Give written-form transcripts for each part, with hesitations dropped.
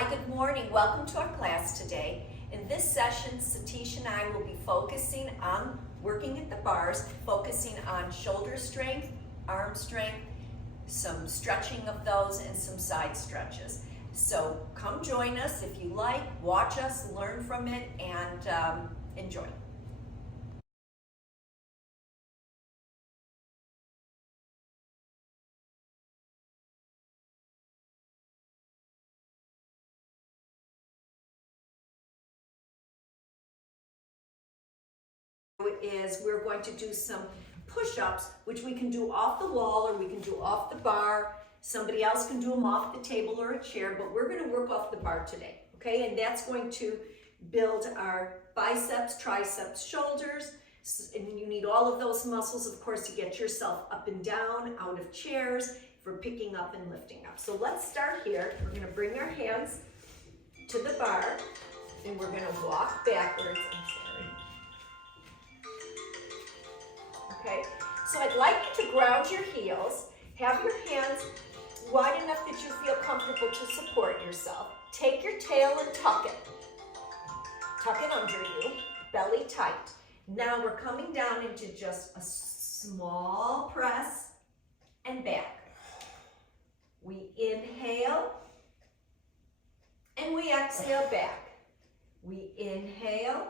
Hi, good morning. Welcome to our class today. In this session, Satish and I will be focusing on working at the bars, focusing on shoulder strength, arm strength, some stretching of those, and some side stretches. So come join us if you like, watch us, learn from it, and enjoy. Is we're going to do some push-ups, which we can do off the wall or we can do off the bar. Somebody else can do them off the table or a chair, but we're going to work off the bar today, okay? And that's going to build our biceps, triceps, shoulders, and you need all of those muscles, of course, to get yourself up and down, out of chairs, for picking up and lifting up. So let's start here. We're going to bring our hands to the bar, and we're going to walk backwards. Okay, so I'd like you to ground your heels, have your hands wide enough that you feel comfortable to support yourself. Take your tail and tuck it. Tuck it under you, belly tight. Now we're coming down into just a small press and back. We inhale and we exhale back. We inhale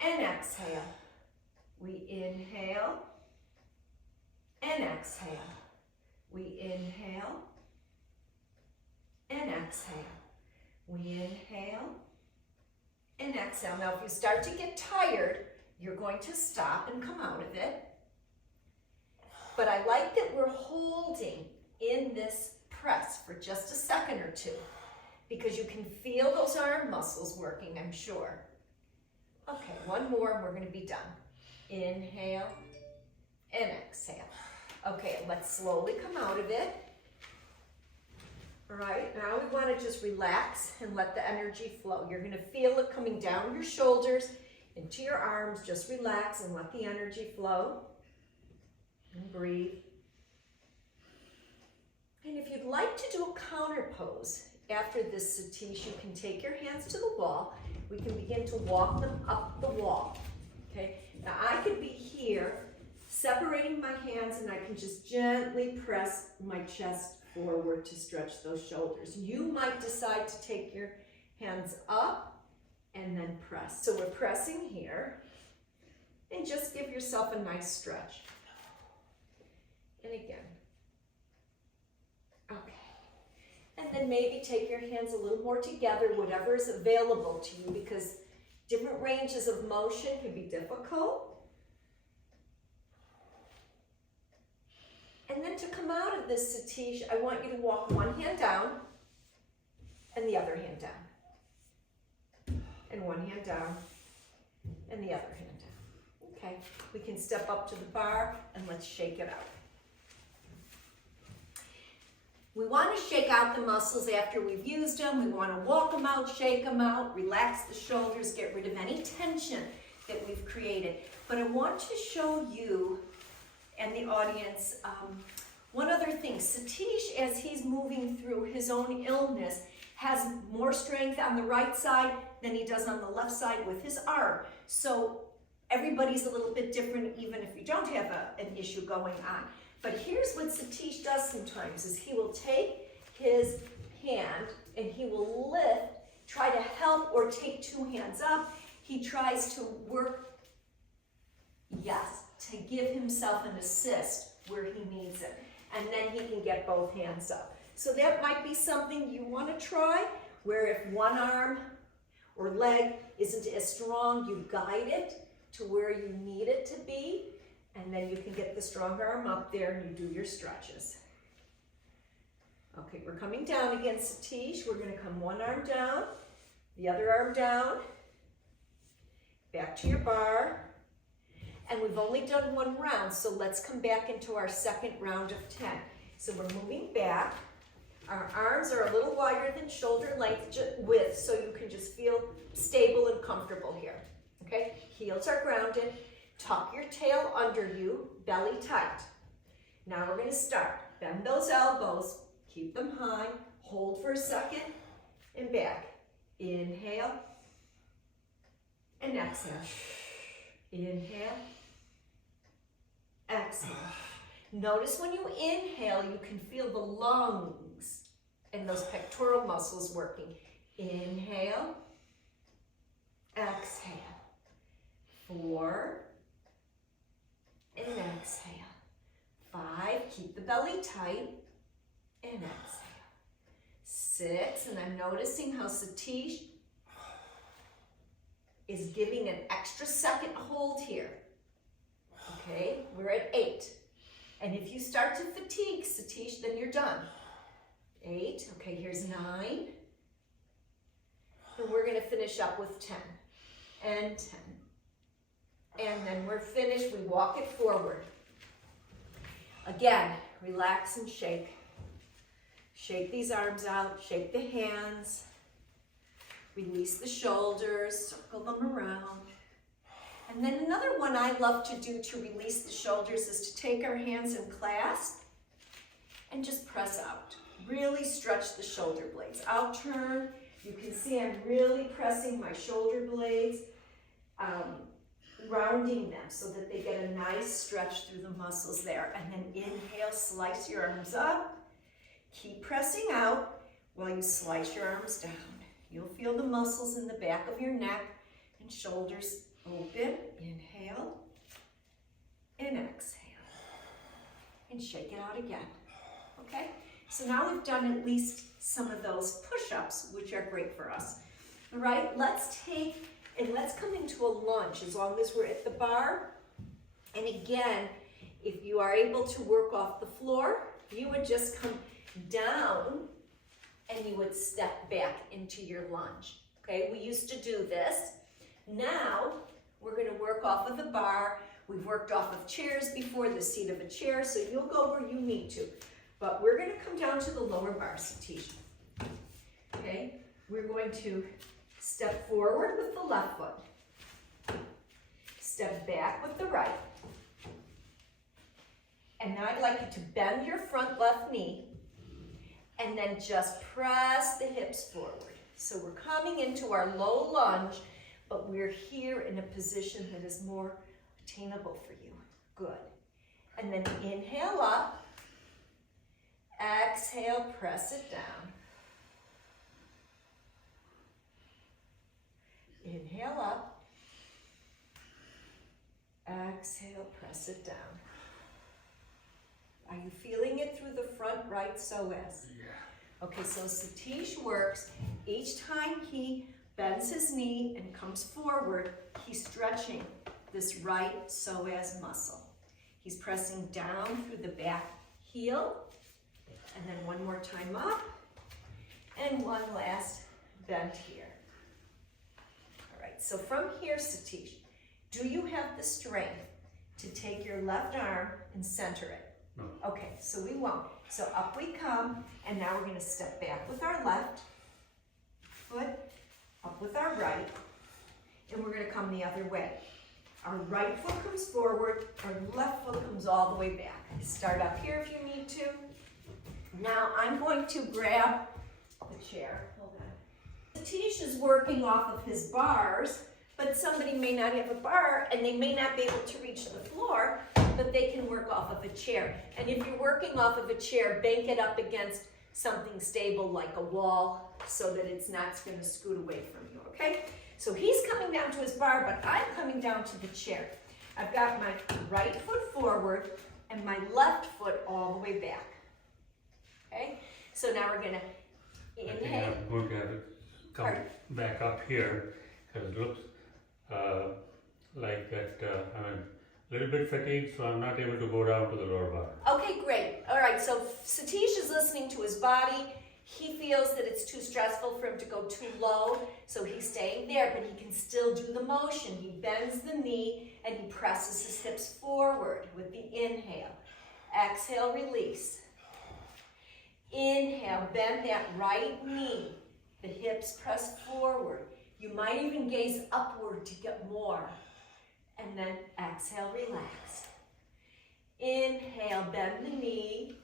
and exhale. We inhale and exhale. We inhale and exhale. We inhale and exhale. Now, if you start to get tired, you're going to stop and come out of it. But I like that we're holding in this press for just a second or two because you can feel those arm muscles working, I'm sure. Okay, one more and we're going to be done. Inhale and exhale. Okay, let's slowly come out of it. All right, now we want to just relax and let the energy flow. You're going to feel it coming down your shoulders into your arms. Just relax and let the energy flow. And breathe. And if you'd like to do a counter pose after this, Satish, you can take your hands to the wall. We can begin to walk them up the wall. Okay, now I could be here, separating my hands, and I can just gently press my chest forward to stretch those shoulders. You might decide to take your hands up and then press. So we're pressing here, and just give yourself a nice stretch. And again. Okay. And then maybe take your hands a little more together, whatever is available to you, because different ranges of motion can be difficult. And then to come out of this, Satish, I want you to walk one hand down and the other hand down. And one hand down and the other hand down. Okay, we can step up to the bar and let's shake it out. We want to shake out the muscles after we've used them. We want to walk them out, shake them out, relax the shoulders, get rid of any tension that we've created. But I want to show you and the audience one other thing. Satish, as he's moving through his own illness, has more strength on the right side than he does on the left side with his arm. So everybody's a little bit different, even if you don't have an issue going on. But here's what Satish does sometimes, is he will take his hand and he will lift, try to help or take two hands up. He tries to work, yes, to give himself an assist where he needs it. And then he can get both hands up. So that might be something you want to try, where if one arm or leg isn't as strong, you guide it to where you need it to be. And then you can get the strong arm up there and you do your stretches. Okay, we're coming down again, Satish. We're going to come one arm down, the other arm down, back to your bar. And we've only done one round, so let's come back into our second round of 10. So we're moving back. Our arms are a little wider than shoulder length width, so you can just feel stable and comfortable here. Okay, heels are grounded. Tuck your tail under you, belly tight. Now we're going to start. Bend those elbows, keep them high, hold for a second and back. Inhale and exhale. Inhale, exhale. Notice when you inhale, you can feel the lungs and those pectoral muscles working. Inhale, exhale. 4, and exhale. 5, keep the belly tight, and exhale. 6, and I'm noticing how Satish is giving an extra second hold here. Okay, we're at 8. And if you start to fatigue, Satish, then you're done. 8, okay, here's 9. And we're gonna finish up with 10, and 10. And then we're finished, we walk it forward. Again, relax and shake. Shake these arms out, shake the hands. Release the shoulders, circle them around. And then another one I love to do to release the shoulders is to take our hands and clasp and just press out. Really stretch the shoulder blades. I'll turn, you can see I'm really pressing my shoulder blades, rounding them so that they get a nice stretch through the muscles there. And then inhale, slice your arms up. Keep pressing out while you slice your arms down. You'll feel the muscles in the back of your neck and shoulders open. Inhale and exhale. And shake it out again. Okay? So now we've done at least some of those push-ups, which are great for us. All right, let's come into a lunge as long as we're at the bar. And again, if you are able to work off the floor, you would just come down and you would step back into your lunge. Okay, we used to do this. Now, we're gonna work off of the bar. We've worked off of chairs before, the seat of a chair, so you'll go where you need to. But we're gonna come down to the lower bar, Satish. Okay, we're going to step forward with the left foot. Step back with the right. And now I'd like you to bend your front left knee and then just press the hips forward. So we're coming into our low lunge, but we're here in a position that is more attainable for you. Good. And then inhale up. Exhale, press it down. Inhale up. Exhale, press it down. Are you feeling it through the front right psoas? Yeah. Okay, so Satish works. Each time he bends his knee and comes forward, he's stretching this right psoas muscle. He's pressing down through the back heel, and then one more time up, and one last bend here. All right, so from here, Satish, do you have the strength to take your left arm and center it? No. Okay, so we won't. So up we come, and now we're gonna step back with our left foot, up with our right, and we're gonna come the other way. Our right foot comes forward, our left foot comes all the way back. Start up here if you need to. Now I'm going to grab the chair. Hold on. Satish is working off of his bars, but somebody may not have a bar and they may not be able to reach the floor, but they can work off of a chair. And if you're working off of a chair, bank it up against something stable like a wall so that it's not going to scoot away from you, okay? So he's coming down to his bar, but I'm coming down to the chair. I've got my right foot forward and my left foot all the way back. Okay, so now we're gonna inhale. I'm going to have it come back up here because it looks like that I'm a little bit fatigued, so I'm not able to go down to the lower bar. Okay, great. All right, so Satish is listening to his body. He feels that it's too stressful for him to go too low, so he's staying there, but he can still do the motion. He bends the knee and he presses his hips forward with the inhale. Exhale, release. Inhale, bend that right knee. The hips press forward. You might even gaze upward to get more. And then exhale, relax. Inhale, bend the knee.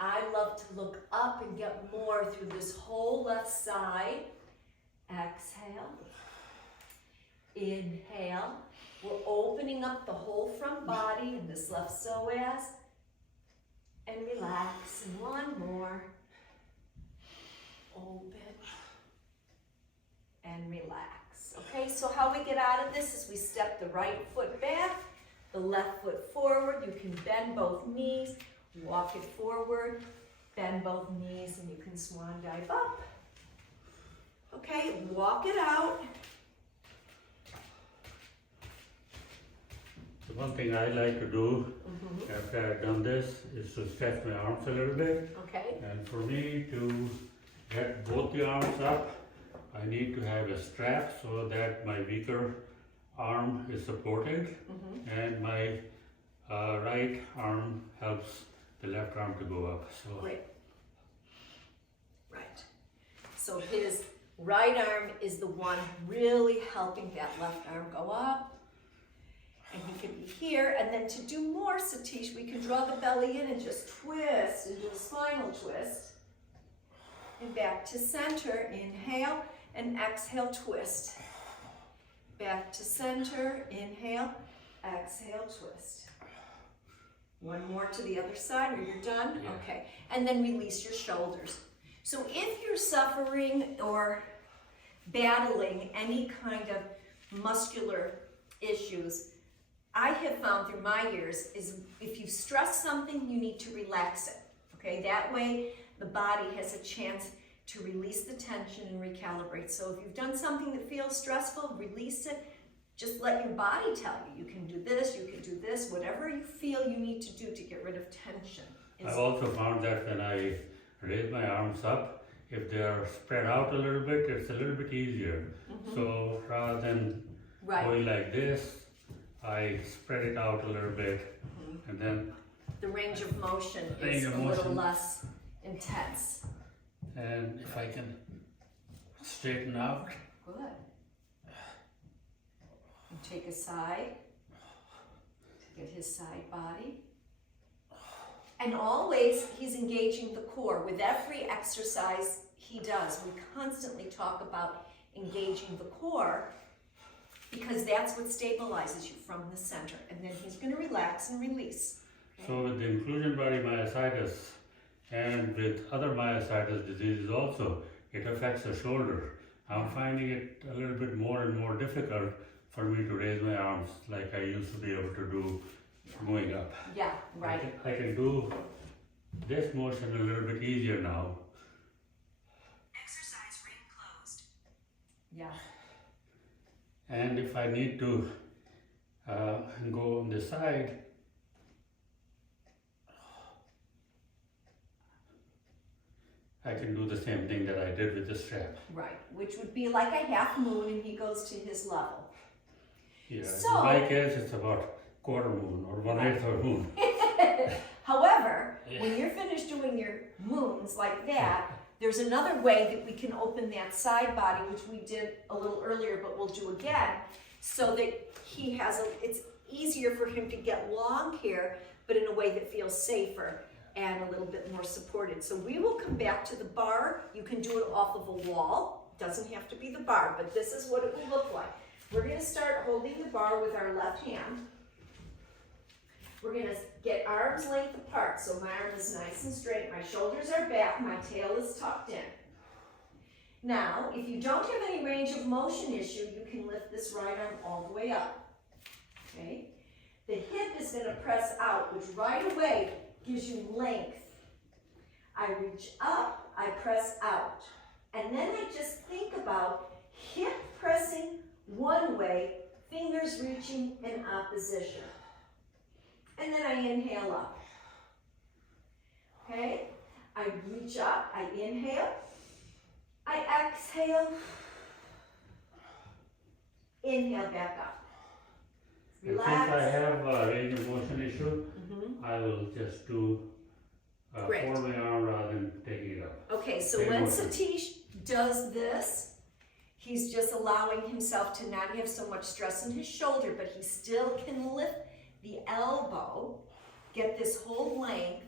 I love to look up and get more through this whole left side. Exhale. Inhale. We're opening up the whole front body in this left psoas. And relax. And one more. Open. And relax. Okay, so how we get out of this is we step the right foot back, the left foot forward. You can bend both knees, walk it forward, bend both knees, and you can swan dive up. Okay, walk it out. The one thing I like to do after I've done this is to stretch my arms a little bit. Okay. And for me to get both the arms up, I need to have a strap so that my weaker arm is supported and my right arm helps the left arm to go up. So Great. Right. So his right arm is the one really helping that left arm go up. And he can be here. And then to do more, Satish, we can draw the belly in and just twist and do a spinal twist. And back to center. Inhale and exhale, twist. Back to center. Inhale, exhale, twist. One more to the other side, or you're done? Yeah. Okay. And then release your shoulders. So if you're suffering or battling any kind of muscular issues, I have found through my years is if you stress something, you need to relax it. Okay, that way the body has a chance to release the tension and recalibrate. So if you've done something that feels stressful, release it. Just let your body tell you, you can do this, you can do this, whatever you feel you need to do to get rid of tension. I've also found that when I raise my arms up, if they are spread out a little bit, it's a little bit easier. So rather than going like this, I spread it out a little bit, and then the range of motion is a little less intense. And if I can straighten out. Good. And take a side. Get his side body. And always he's engaging the core. With every exercise he does, we constantly talk about engaging the core, because that's what stabilizes you from the center. And then he's going to relax and release. Okay? So with the inclusion body myositis and with other myositis diseases also, it affects the shoulder. I'm finding it a little bit more and more difficult for me to raise my arms like I used to be able to do going up. Yeah, right. I can do this motion a little bit easier now. Exercise ring closed. Yeah. And if I need to go on the side, I can do the same thing that I did with the strap. Right, which would be like a half moon, and he goes to his level. Yeah, So, in my case it's about quarter moon or 1/8 of a moon. However, when you're finished doing your moons like that, there's another way that we can open that side body, which we did a little earlier, but we'll do again, so that he has it's easier for him to get long here, but in a way that feels safer and a little bit more supported. So we will come back to the bar. You can do it off of a wall. It doesn't have to be the bar, but this is what it will look like. We're going to start holding the bar with our left hand. We're going to get arms length apart, so my arm is nice and straight. My shoulders are back, my tail is tucked in. Now, if you don't have any range of motion issue, you can lift this right arm all the way up. Okay? The hip is going to press out, which right away gives you length. I reach up, I press out. And then I just think about hip pressing one way, fingers reaching in opposition. And then I inhale up. Okay? I reach up, I inhale, I exhale, inhale back up. And Relax. since I have a range of motion issue, I will just do forward my arm rather than taking it up. Okay, so Same when motion. Satish does this, he's just allowing himself to not have so much stress in his shoulder, but he still can lift the elbow, get this whole length,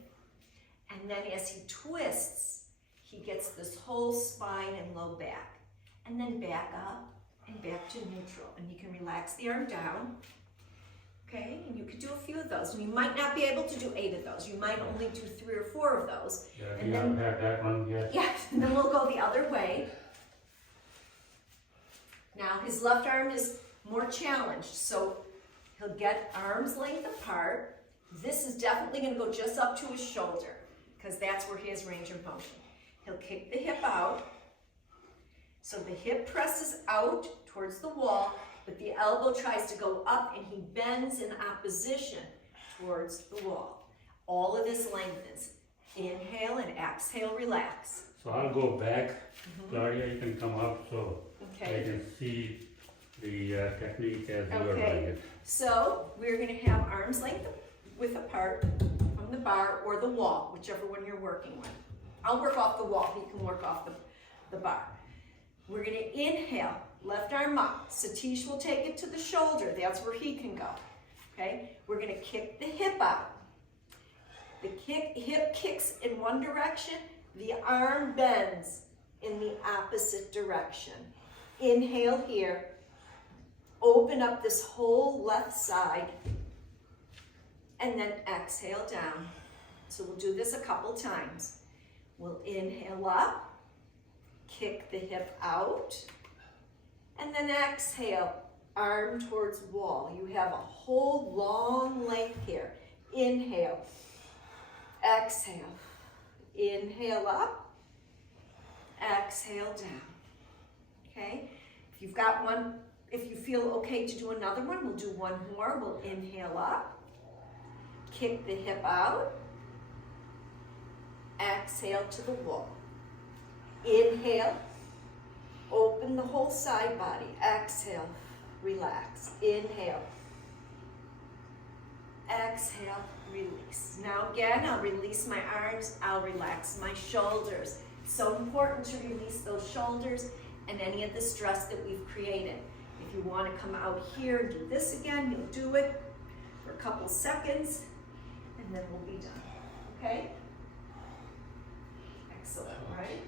And then as he twists, he gets this whole spine and low back. And then back up and back to neutral. And you can relax the arm down. Okay, and you could do a few of those. And you might not be able to do 8 of those. You might only do 3 or 4 of those. Yeah, and we then, haven't had that one yet. yeah, and then we'll go the other way. Now his left arm is more challenged, so he'll get arms length apart. This is definitely going to go just up to his shoulder, because that's where he has range of motion. He'll kick the hip out, so the hip presses out towards the wall, but the elbow tries to go up and he bends in opposition towards the wall. All of this lengthens. Inhale and exhale, relax. So I'll go back. Claudia, you can come up so I Okay. can see the technique as you are doing Okay. it. So we're going to have arms length width apart from the bar or the wall, whichever one you're working with. I'll work off the wall. You can work off the bar. We're going to inhale, left arm up. Satish will take it to the shoulder. That's where he can go. Okay? We're going to kick the hip out. The hip kicks in one direction. The arm bends in the opposite direction. Inhale here. Open up this whole left side. And then exhale down. So we'll do this a couple times. We'll inhale up, kick the hip out, and then exhale, arm towards wall. You have a whole long length here. Inhale, exhale, inhale up, exhale down. Okay? If you've got one, if you feel okay to do another one, we'll do one more. We'll inhale up, kick the hip out, exhale to the wall. Inhale, open the whole side body. Exhale, relax. Inhale, exhale, release. Now again, I'll release my arms, I'll relax my shoulders. It's so important to release those shoulders and any of the stress that we've created. If you want to come out here and do this again, you'll do it for a couple seconds, and then we'll be done. Okay? Excellent, right?